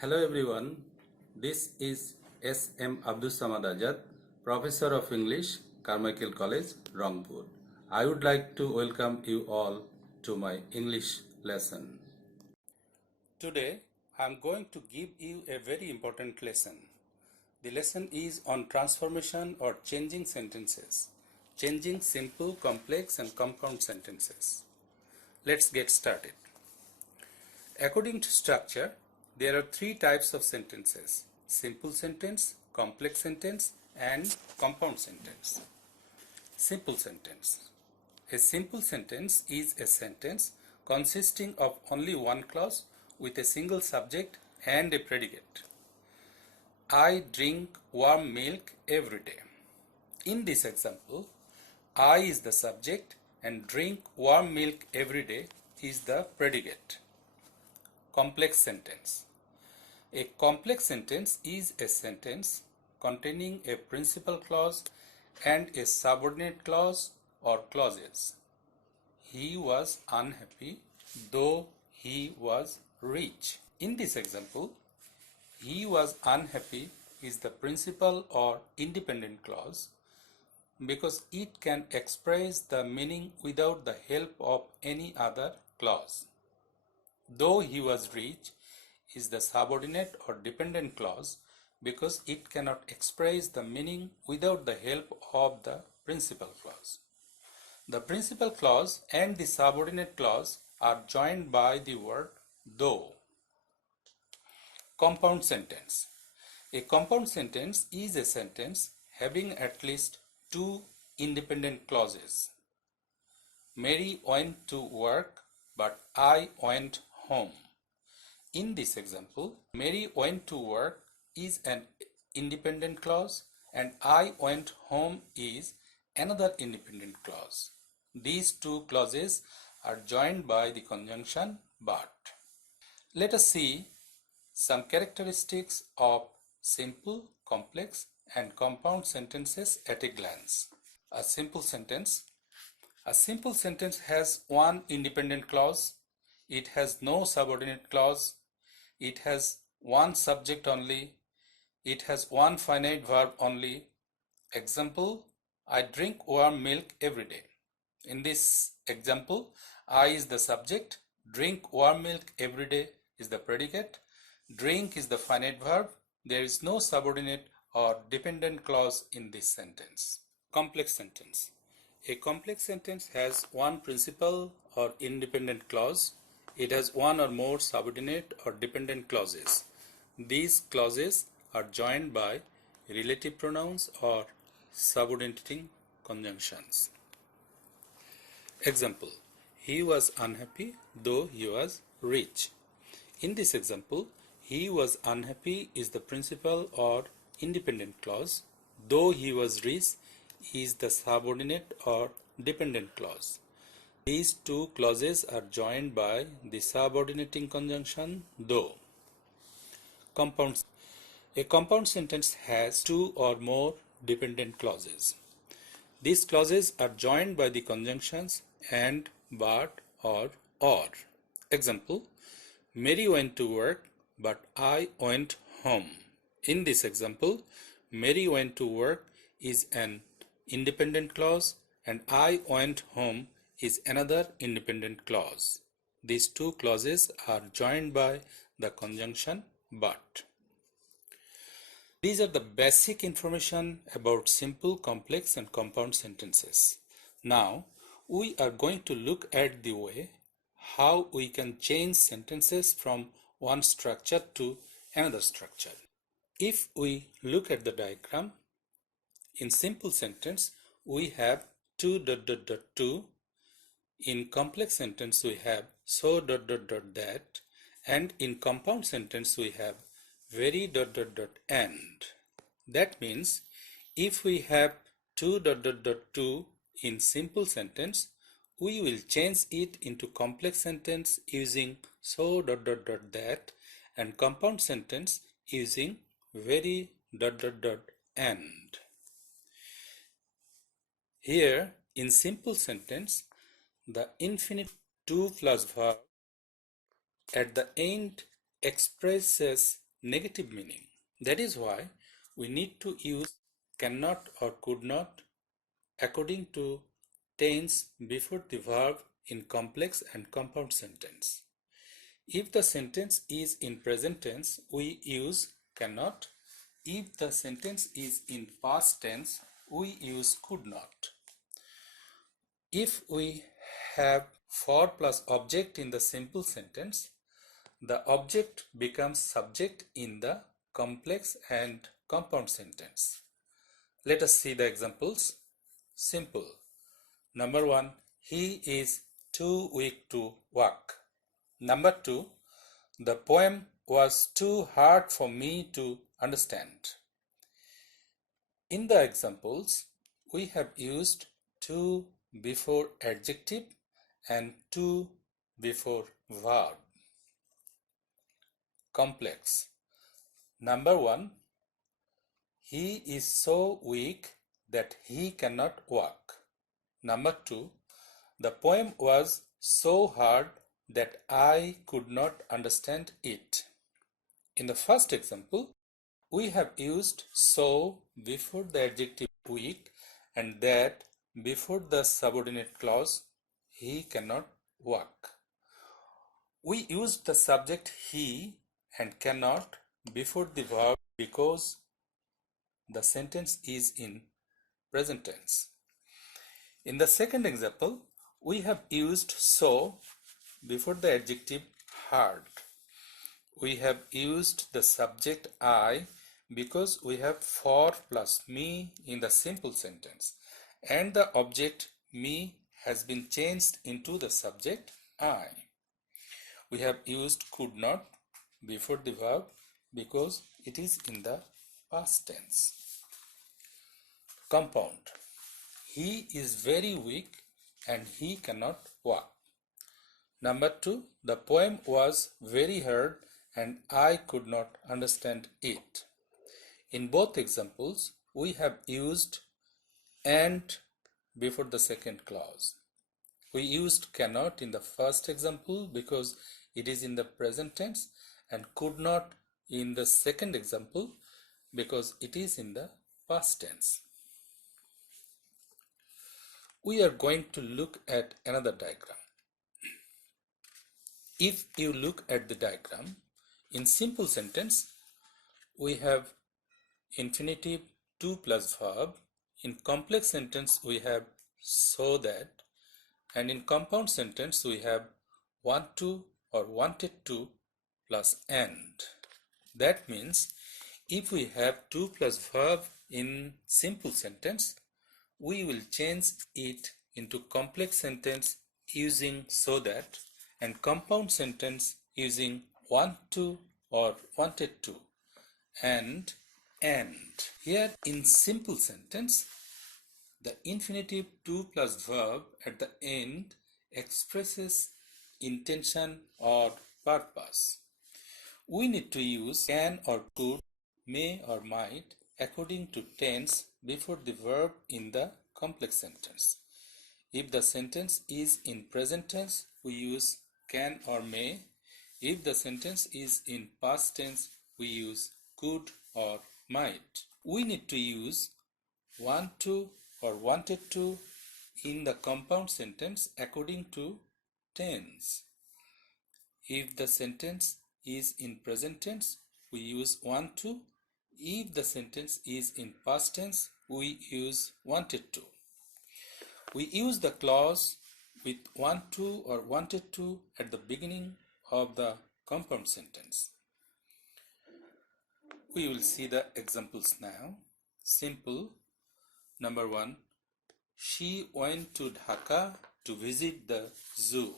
Hello everyone, this is S.M. Abdus Samad Azad, Professor of English, Carmichael College, Rangpur. I would like to welcome you all to my English lesson. Today I am going to give you a very important lesson. The lesson is on transformation or changing sentences, changing simple, complex and compound sentences. Let's get started. According to structure, there are three types of sentences: simple sentence, complex sentence, and compound sentence. Simple sentence. A simple sentence is a sentence consisting of only one clause with a single subject and a predicate. I drink warm milk every day. In this example, I is the subject and drink warm milk every day is the predicate. Complex sentence. A complex sentence is a sentence containing a principal clause and a subordinate clause or clauses. He was unhappy though he was rich. In this example, he was unhappy is the principal or independent clause because it can express the meaning without the help of any other clause. Though he was rich is the subordinate or dependent clause because it cannot express the meaning without the help of the principal clause. The principal clause and the subordinate clause are joined by the word though. Compound sentence. A compound sentence is a sentence having at least two independent clauses. Mary went to work, but I went home. In this example, Mary went to work is an independent clause and I went home is another independent clause. These two clauses are joined by the conjunction but. Let us see some characteristics of simple, complex and compound sentences at a glance. A simple sentence. A simple sentence has one independent clause. It has no subordinate clause. It has one subject only. It has one finite verb only. Example, I drink warm milk every day. In this example, I is the subject, drink warm milk every day is the predicate, drink is the finite verb. There is no subordinate or dependent clause in this sentence. Complex sentence. A complex sentence has one principal or independent clause. It has one or more subordinate or dependent clauses. These clauses are joined by relative pronouns or subordinating conjunctions. Example, he was unhappy though he was rich. In this example, he was unhappy is the principal or independent clause. Though he was rich is the subordinate or dependent clause. These two clauses are joined by the subordinating conjunction though. Compound. A compound sentence has two or more dependent clauses. These clauses are joined by the conjunctions and, but, or. Example, Mary went to work, but I went home. In this example, Mary went to work is an independent clause and I went home is another independent clause. These two clauses are joined by the conjunction but. These are the basic information about simple, complex and compound sentences. Now, we are going to look at the way how we can change sentences from one structure to another structure. If we look at the diagram, in simple sentence we have to. In complex sentence we have so that, and in compound sentence we have very and. That means if we have to in simple sentence, we will change it into complex sentence using so that and compound sentence using very and. Here in simple sentence, the infinite to plus verb at the end expresses negative meaning. That is why we need to use cannot or could not according to tense before the verb in complex and compound sentence. If the sentence is in present tense, we use cannot. If the sentence is in past tense, we use could not. If we have for plus object in the simple sentence, the object becomes subject in the complex and compound sentence. Let us see the examples. Simple. Number 1, he is too weak to walk. Number 2, the poem was too hard for me to understand. In the examples, we have used to before adjective and to before verb. Complex. Number 1, he is so weak that he cannot walk. Number 2, the poem was so hard that I could not understand it. In the first example, we have used so before the adjective weak and that before the subordinate clause he cannot walk. We used the subject he and cannot before the verb because the sentence is in present tense. In the second example, we have used so before the adjective hard. We have used the subject I because we have for plus me in the simple sentence and the object me has been changed into the subject I. We have used could not before the verb because it is in the past tense. Compound. He is very weak and he cannot walk. Number 2, the poem was very hard and I could not understand it. In both examples, we have used and before the second clause. We used cannot in the first example because it is in the present tense and could not in the second example because it is in the past tense. We are going to look at another diagram. If you look at the diagram, in simple sentence, we have infinitive to plus verb. In complex sentence, we have so that. And in compound sentence, we have want to or wanted to plus and. That means if we have to plus verb in simple sentence, we will change it into complex sentence using so that and compound sentence using want to or wanted to and. Here in simple sentence, the infinitive to plus verb at the end expresses intention or purpose. We need to use can or could, may or might according to tense before the verb in the complex sentence. If the sentence is in present tense, we use can or may. If the sentence is in past tense, we use could or might. We need to use want to or wanted to in the compound sentence according to tense. If the sentence is in present tense, we use want to. If the sentence is in past tense, we use wanted to. We use the clause with want to or wanted to at the beginning of the compound sentence. We will see the examples now. Simple. Number 1, she went to Dhaka to visit the zoo.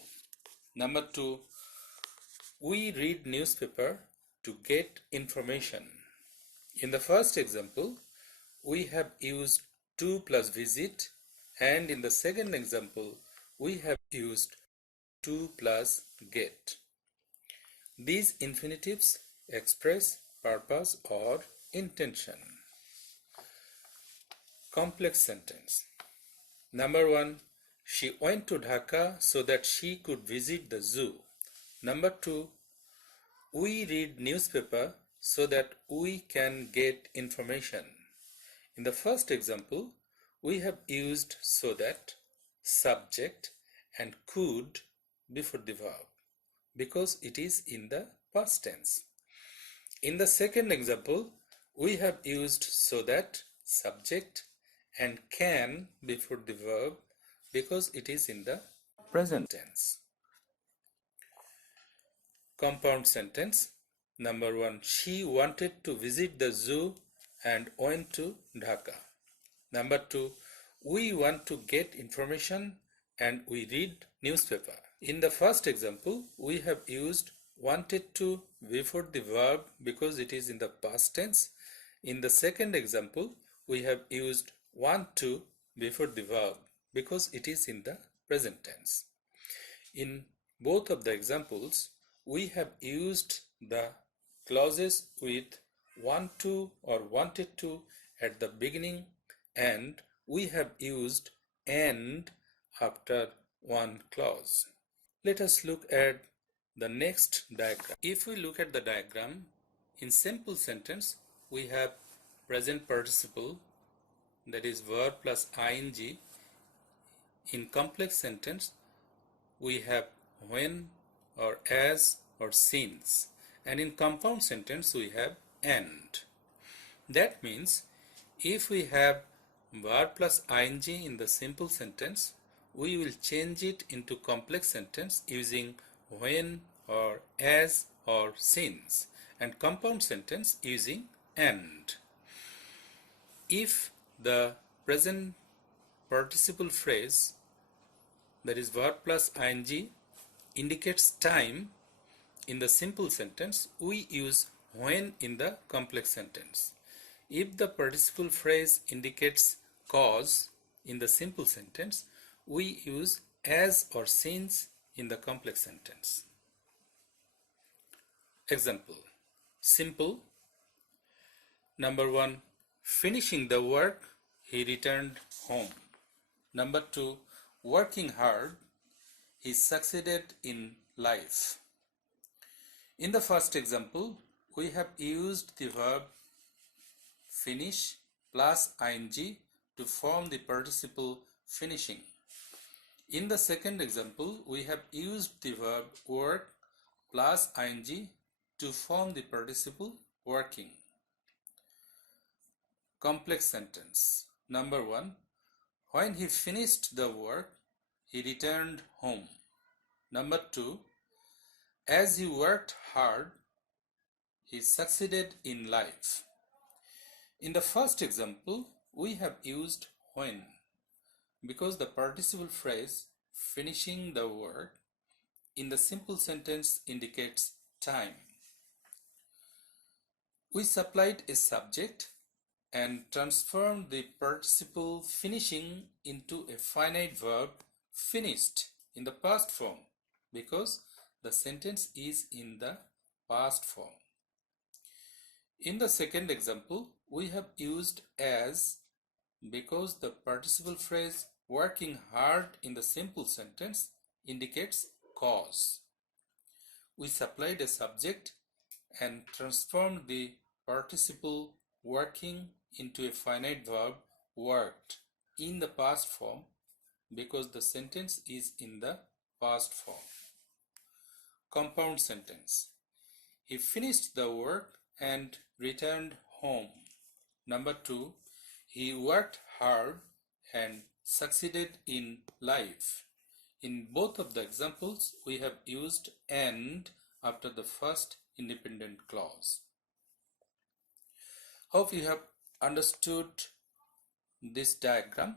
Number 2, we read newspaper to get information. In the first example, we have used to plus visit, and in the second example, we have used to plus get. These infinitives express purpose or intention. Complex sentence. Number 1, she went to Dhaka so that she could visit the zoo. Number 2, we read newspaper so that we can get information. In the first example, we have used so that, subject and could before the verb because it is in the past tense. In the second example, we have used so that, subject and can before the verb because it is in the present tense. Compound sentence. Number 1. She wanted to visit the zoo and went to Dhaka. Number 2. We want to get information and we read newspaper. In the first example, we have used wanted to before the verb because it is in the past tense. In the second example, we have used want to before the verb because it is in the present tense. In both of the examples, we have used the clauses with want to or wanted to at the beginning, and we have used and after one clause. Let us look at the next diagram. If we look at the diagram, in simple sentence, we have present participle, that is verb plus ing. In complex sentence, we have when or as or since, and in compound sentence we have and. That means if we have verb plus ing in the simple sentence, we will change it into complex sentence using when or as or since, and compound sentence using and. If the present participle phrase, that is verb plus ing, indicates time in the simple sentence, we use when in the complex sentence. If the participle phrase indicates cause in the simple sentence, we use as or since in the complex sentence. Example. Simple. Number 1. Finishing the work, he returned home. Number 2. Working hard, he succeeded in life. In the first example, we have used the verb finish plus ing to form the participle finishing. In the second example, we have used the verb work plus ing to form the participle working. Complex sentence. Number 1. When he finished the work, he returned home. Number 2. As he worked hard, he succeeded in life. In the first example, we have used when because the participle phrase finishing the work in the simple sentence indicates time. We supplied a subject and transformed the participle finishing into a finite verb finished in the past form because the sentence is in the past form. In the second example, we have used as because the participle phrase working hard in the simple sentence indicates cause. We supplied a subject and transformed the participle working into a finite verb worked in the past form because the sentence is in the past form. Compound sentence. He finished the work and returned home. Number 2. He worked hard and succeeded in life. In both of the examples, we have used and after the first independent clause. Hope you have understood this diagram.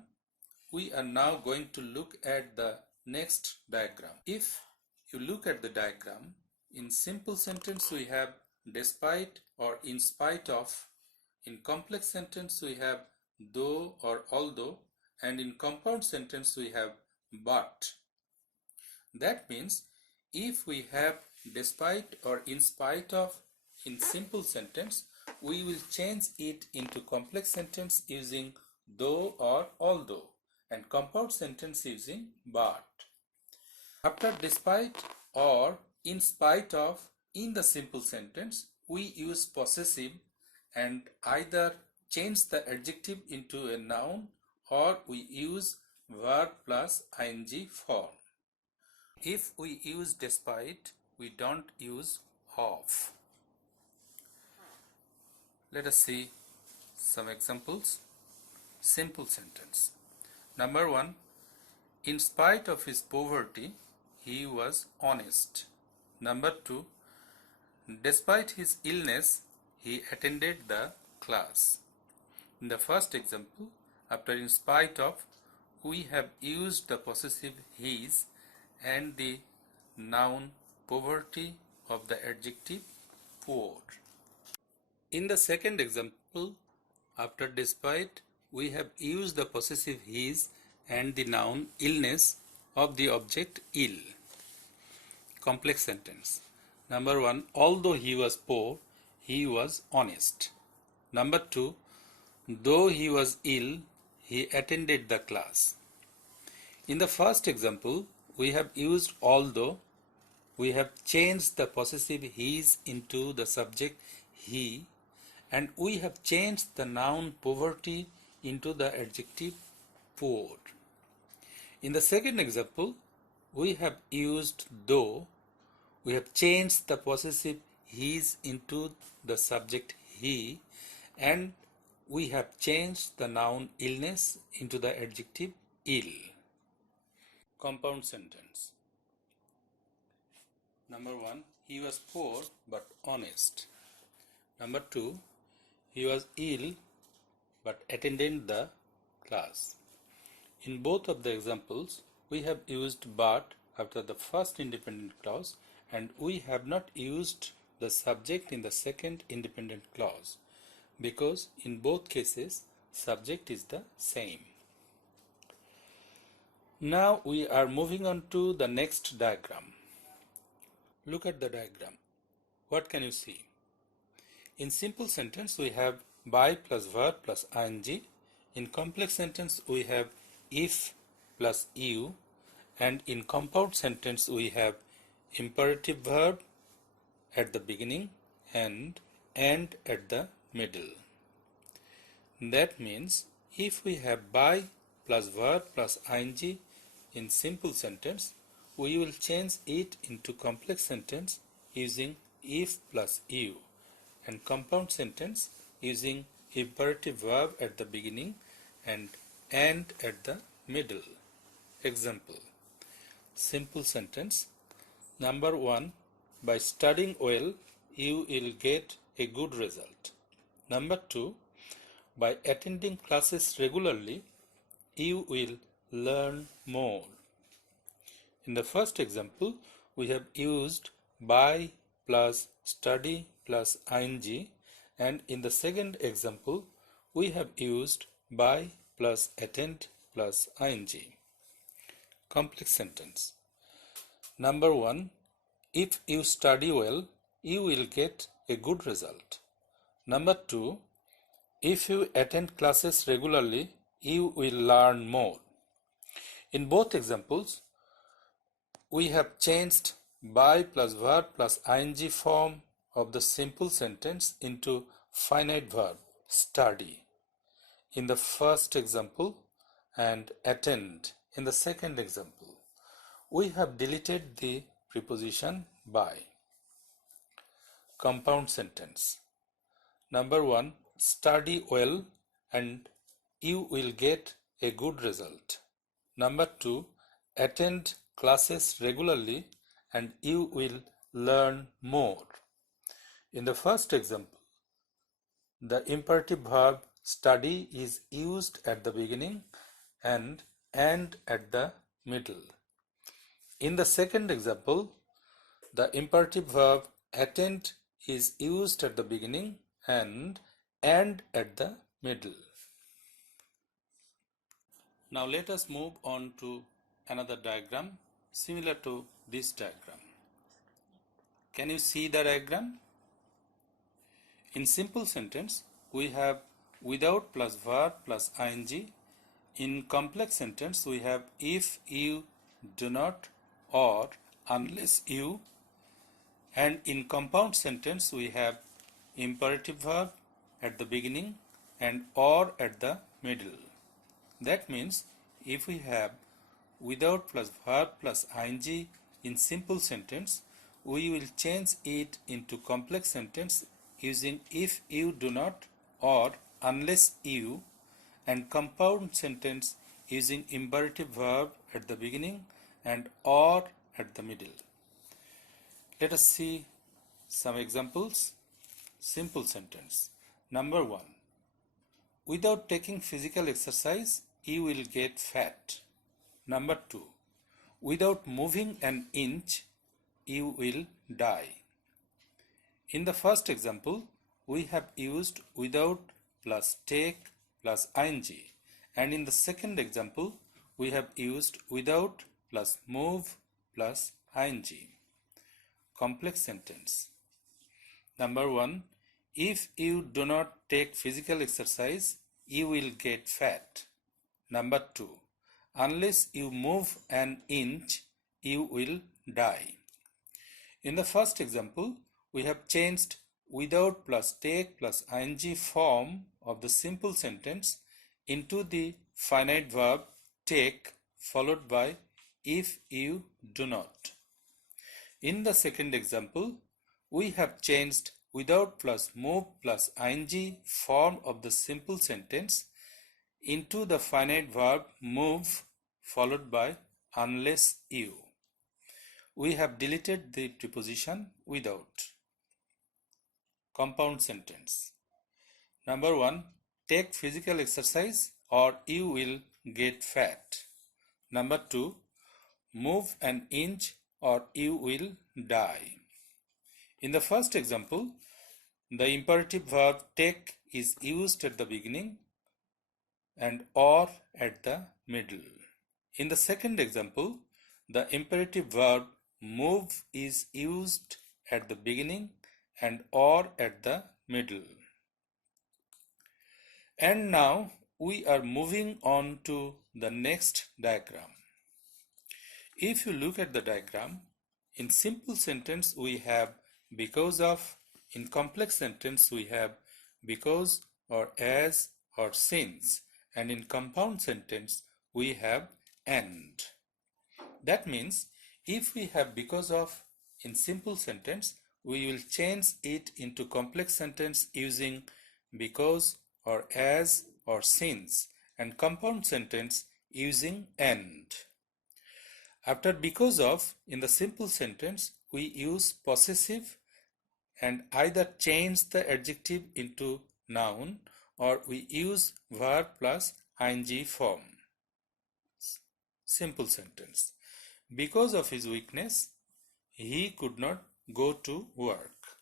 We are now going to look at the next diagram. If you look at the diagram, in simple sentence we have despite or in spite of. In complex sentence we have though or although, and in compound sentence we have but. That means if we have despite or in spite of in simple sentence, we will change it into complex sentence using though or although, and compound sentence using but. After despite or in spite of in the simple sentence, we use possessive and either change the adjective into a noun or we use verb plus ing form. If we use despite, we don't use of. Let us see some examples. Simple sentence. Number 1. In spite of his poverty, he was honest. Number 2. Despite his illness, he attended the class. In the first example, after in spite of, we have used the possessive his and the noun poverty of the adjective poor. In the second example, after despite, we have used the possessive his and the noun illness of the object ill. Complex sentence. Number 1, although he was poor, he was honest. Number 2, though he was ill, he attended the class. In the first example, we have used although. We have changed the possessive his into the subject he, and we have changed the noun poverty into the adjective poor. In the second example, we have used though. We have changed the possessive his into the subject he, and we have changed the noun illness into the adjective ill. Compound sentence. Number 1, he was poor but honest. Number 2, he was ill but attended the class. In both of the examples, we have used but after the first independent clause and we have not used the subject in the second independent clause because in both cases subject is the same. Now we are moving on to the next diagram. Look at the diagram. What can you see? In simple sentence we have by plus verb plus ing. In complex sentence we have if plus you, and in compound sentence we have imperative verb at the beginning and at the middle. That means if we have by plus verb plus ing in simple sentence, we will change it into complex sentence using if plus you, and compound sentence using imperative verb at the beginning and at the middle. Example. Simple sentence. Number 1, by studying well, you will get a good result. Number 2, by attending classes regularly, you will learn more. In the first example, we have used by plus study plus ing, and in the second example, we have used by plus attend plus ing. Complex sentence. Number 1, if you study well, you will get a good result. Number 2, if you attend classes regularly, you will learn more. In both examples, we have changed by plus verb plus ing form of the simple sentence into finite verb study in the first example and attend in the second example. We have deleted the preposition by. Compound sentence. Number 1, study well and you will get a good result. Number 2, attend classes regularly and you will learn more. In the first example, the imperative verb study is used at the beginning and at the middle. In the second example, the imperative verb attend is used at the beginning and at the middle. Now let us move on to another diagram similar to this diagram. Can you see the diagram? In simple sentence, we have without plus verb plus ing. In complex sentence, we have if you do not or unless you. And in compound sentence, we have imperative verb at the beginning and or at the middle. That means if we have without plus verb plus ing in simple sentence, we will change it into complex sentence using if you do not or unless you, and compound sentence using imperative verb at the beginning and or at the middle. Let us see some examples. Simple sentence. Number 1. Without taking physical exercise, you will get fat. Number 2. Without moving an inch, you will die. In the first example, we have used without plus take plus ing, and in the second example, we have used without plus move plus ing. Complex sentence. Number 1. If you do not take physical exercise, you will get fat. Number 2. Unless you move an inch, you will die. In the first example, we have changed without plus take plus ing form of the simple sentence into the finite verb take followed by if you do not. In the second example, we have changed without plus move plus ing form of the simple sentence into the finite verb move followed by unless you. We have deleted the preposition without. Compound sentence. Number 1. Take physical exercise or you will get fat. Number 2. Move an inch or you will die. In the first example, the imperative verb take is used at the beginning and or at the middle. In the second example, the imperative verb move is used at the beginning and or at the middle. And now we are moving on to the next diagram. If you look at the diagram, in simple sentence we have because of, in complex sentence we have because or as or since, and in compound sentence we have and. That means if we have because of in simple sentence, we will change it into complex sentence using because or as or since, and compound sentence using and. After because of in the simple sentence, we use possessive and either change the adjective into noun or we use verb plus ing form. Simple sentence. Because of his weakness, he could not go to work.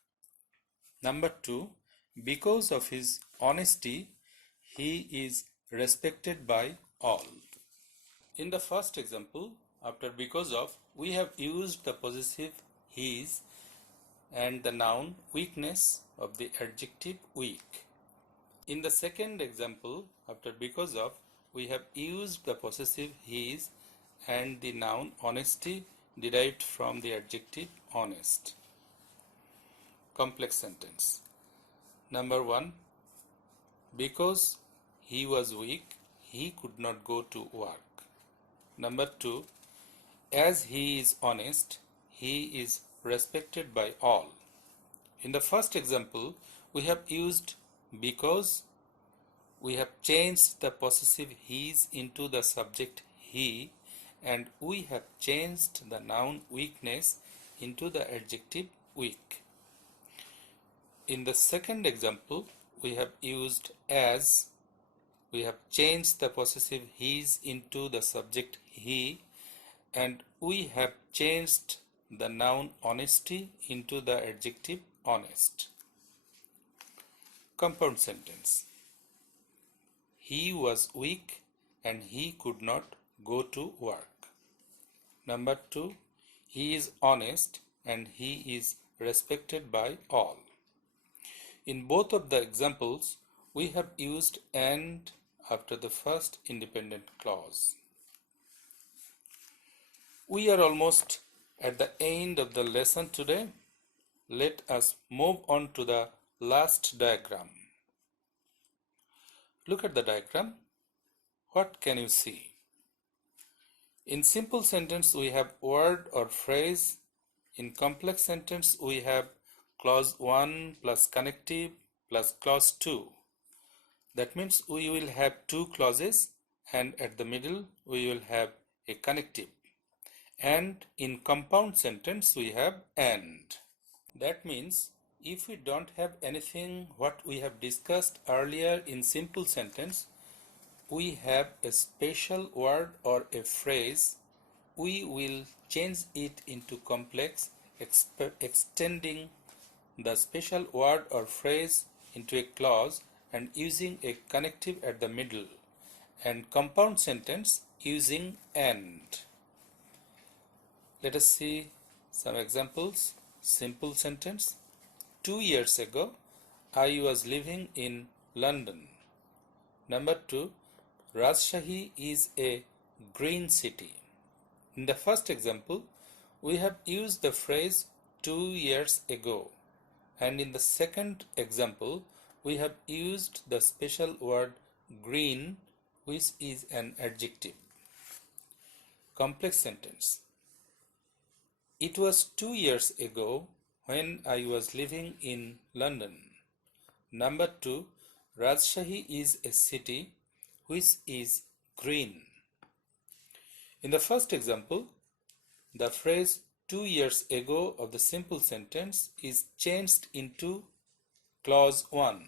Number 2. Because of his honesty, he is respected by all. In the first example, after because of, we have used the possessive his and the noun weakness of the adjective weak. In the second example, after because of, we have used the possessive his and the noun honesty derived from the adjective honest. Complex sentence. Number 1. Because he was weak, he could not go to work. Number 2. As he is honest, he is respected by all. In the first example, we have used because, we have changed the possessive his into the subject he, and we have changed the noun weakness into the adjective weak. In the second example, we have used as, we have changed the possessive his into the subject he, and we have changed the noun honesty into the adjective honest. Compound sentence. He was weak and he could not go to work. Number 2. He is honest and he is respected by all. In both of the examples, we have used and after the first independent clause. We are almost at the end of the lesson today. Let us move on to the last diagram. Look at the diagram. What can you see? In simple sentence, we have word or phrase. In complex sentence, we have clause 1 plus connective plus clause 2. That means we will have two clauses and at the middle we will have a connective. And in compound sentence, we have and. That means if we don't have anything what we have discussed earlier in simple sentence, we have a special word or a phrase, we will change it into complex, extending the special word or phrase into a clause and using a connective at the middle, and compound sentence using and. Let us see some examples. Simple sentence. 2 years ago, I was living in London. Number 2. Rajshahi is a green city. In the first example, we have used the phrase 2 years ago, and in the second example, we have used the special word green, which is an adjective. Complex sentence. It was 2 years ago when I was living in London. Number 2. Rajshahi is a city which is green. In the first example, the phrase 2 years ago of the simple sentence is changed into clause 1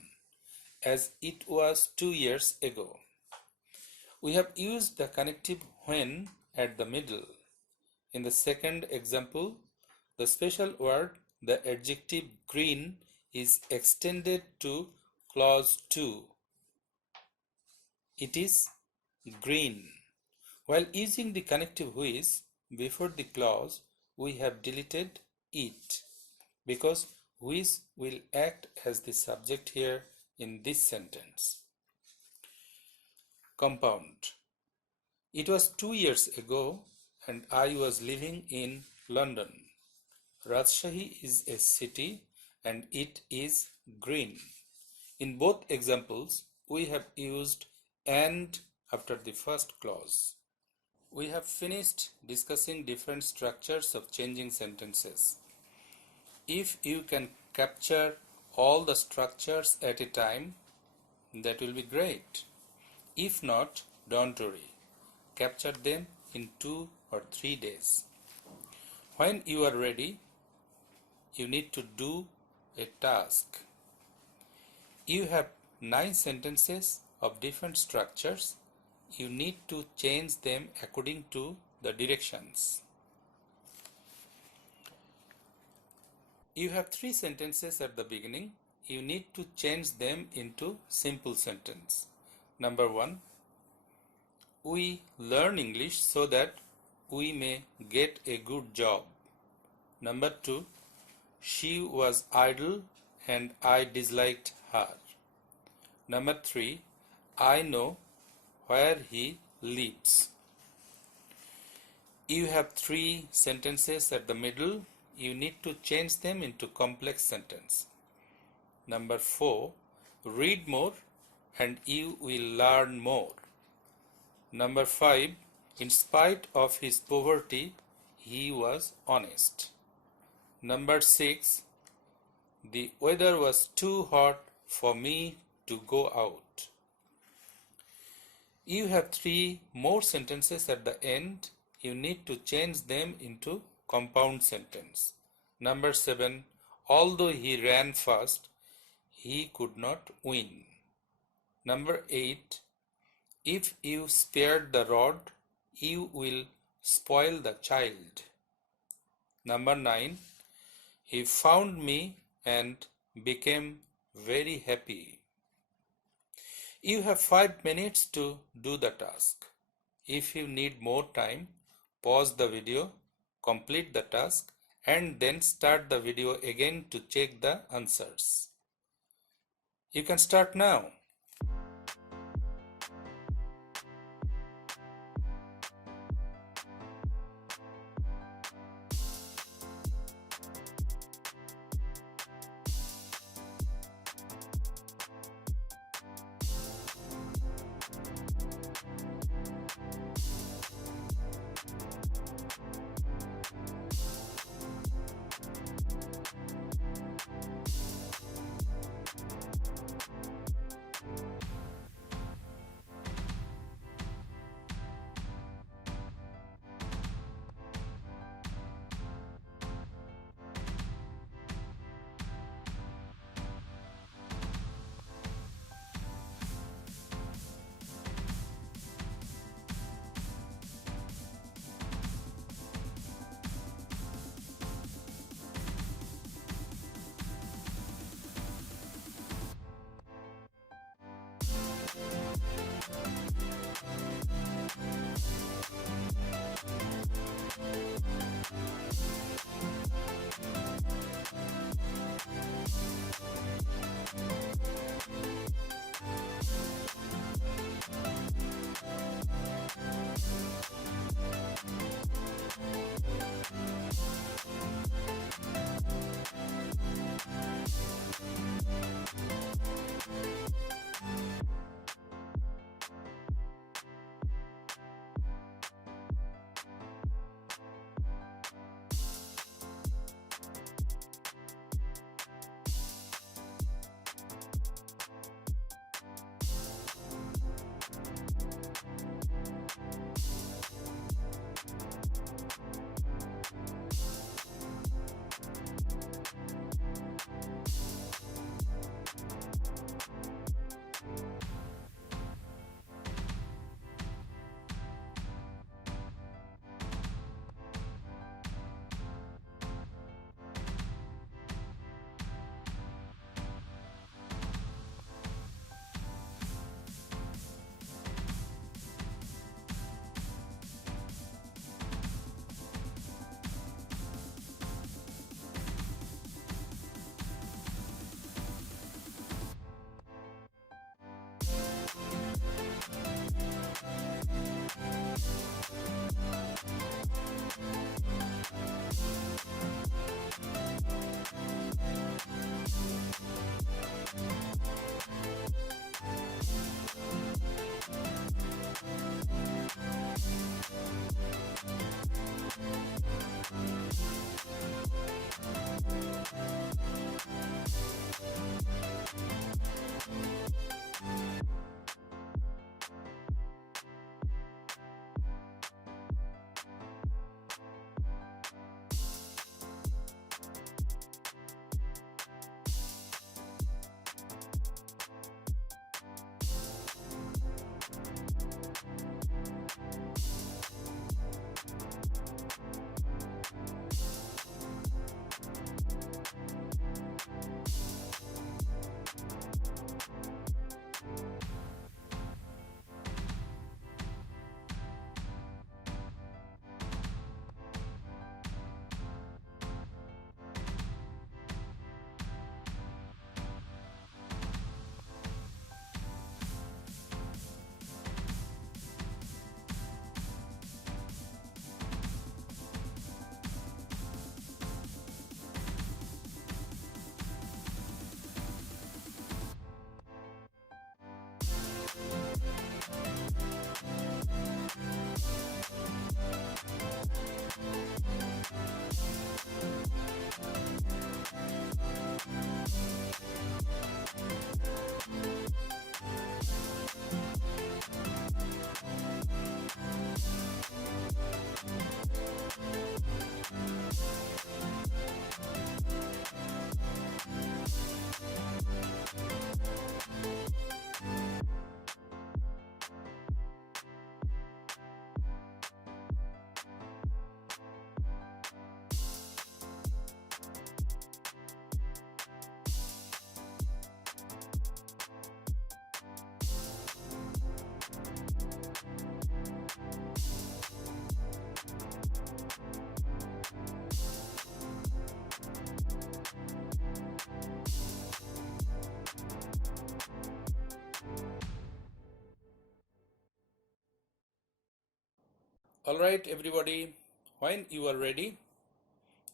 as it was 2 years ago. We have used the connective when at the middle. In the second example, the special word, the adjective green, is extended to clause 2. It is green. While using the connective which before the clause, we have deleted it because which will act as the subject here in this sentence. Compound. It was 2 years ago and I was living in London. Rajshahi is a city and it is green. In both examples, we have used and after the first clause. We have finished discussing different structures of changing sentences. If you can capture all the structures at a time, that will be great. If not, don't worry. Capture them in 2 or 3 days. When you are ready, you need to do a task. You have 9 sentences of different structures. You need to change them according to the directions. You have 3 sentences at the beginning. You need to change them into simple sentence. Number 1. We learn English so that we may get a good job. Number 2. She was idle and I disliked her. Number 3. I know where he lives. You have 3 sentences at the middle. You need to change them into complex sentence. Number 4. Read more and you will learn more. Number 5. In spite of his poverty, he was honest. Number 6. The weather was too hot for me to go out. You have 3 more sentences at the end. You need to change them into compound sentence. Number 7. Although he ran fast, he could not win. Number 8. If you spared the rod, you will spoil the child. Number 9. He found me and became very happy. You have 5 minutes to do the task. If you need more time, pause the video, complete the task, and then start the video again to check the answers. You can start now. Alright everybody, when you are ready,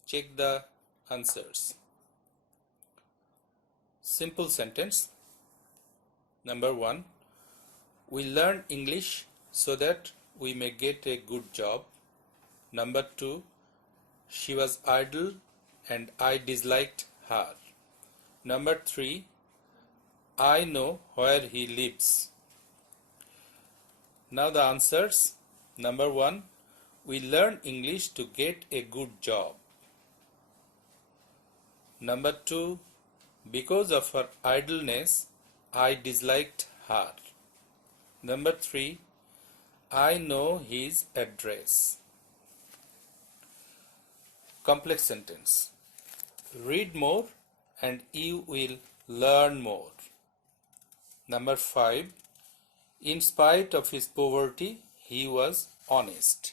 check the answers. Simple sentence. Number 1. We learn English so that we may get a good job. Number 2. She was idle and I disliked her. Number 3. I know where he lives. Now the answers. Number 1. We learn English to get a good job. Number 2. Because of her idleness, I disliked her. Number 3. I know his address. Complex sentence. Read more and you will learn more. Number 5. In spite of his poverty, he was honest.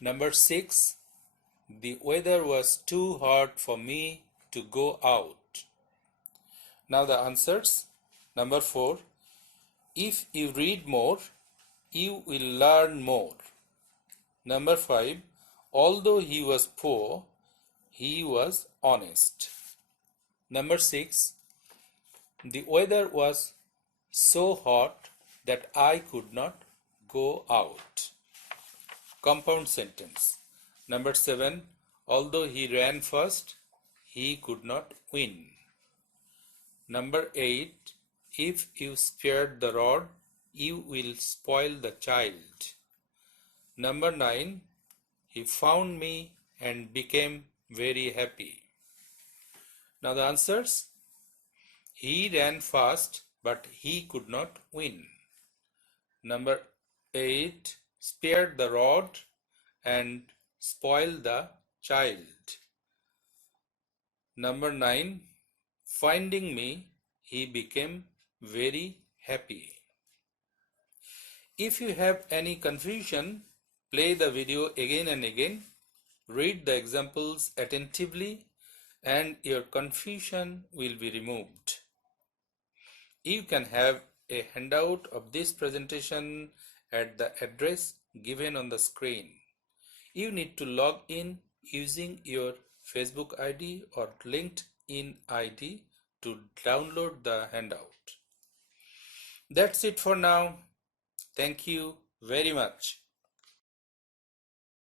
Number 6. The weather was too hot for me to go out. Now the answers. Number 4. If you read more, you will learn more. Number 5. Although he was poor, he was honest. Number 6. The weather was so hot that I could not go out. Compound sentence. Number 7. Although he ran fast, he could not win. Number 8. If you spared the rod, you will spoil the child. Number 9. He found me and became very happy. Now the answers. He ran fast, but he could not win. Number 8. Spared the rod and spoiled the child. Number 9. Finding me, he became very happy. If you have any confusion, play the video again and again, read the examples attentively, and your confusion will be removed. You can have a handout of this presentation at the address given on the screen. You need to log in using your Facebook ID or LinkedIn ID to download the handout. That's it for now. Thank you very much.